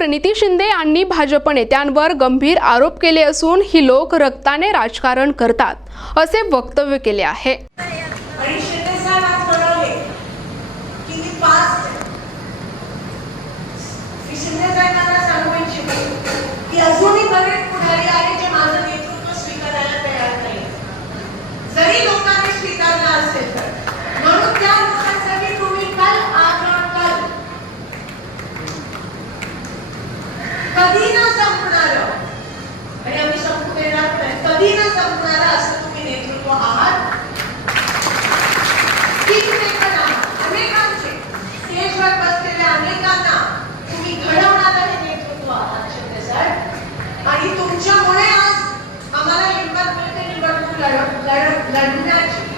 प्रणिती शिंदे यांनी भाजप नेत्यांवर गंभीर आरोप केले असून ही लोक रक्ताने राजकारण करतात असे वक्तव्य केले आहे। कधी न संपणार आणि आम्ही संपू देणार नाही, कधी न संपणार असं तुम्ही नेतृत्व आहात। अनेकांचे स्टेजवर बसलेल्या अनेकांना तुम्ही घडवणारं हे नेतृत्व आहात शिंदेसाहेब, आणि तुमच्यामुळे आज आम्हाला हिंमत मिळते निवडणूक लढवण्याची।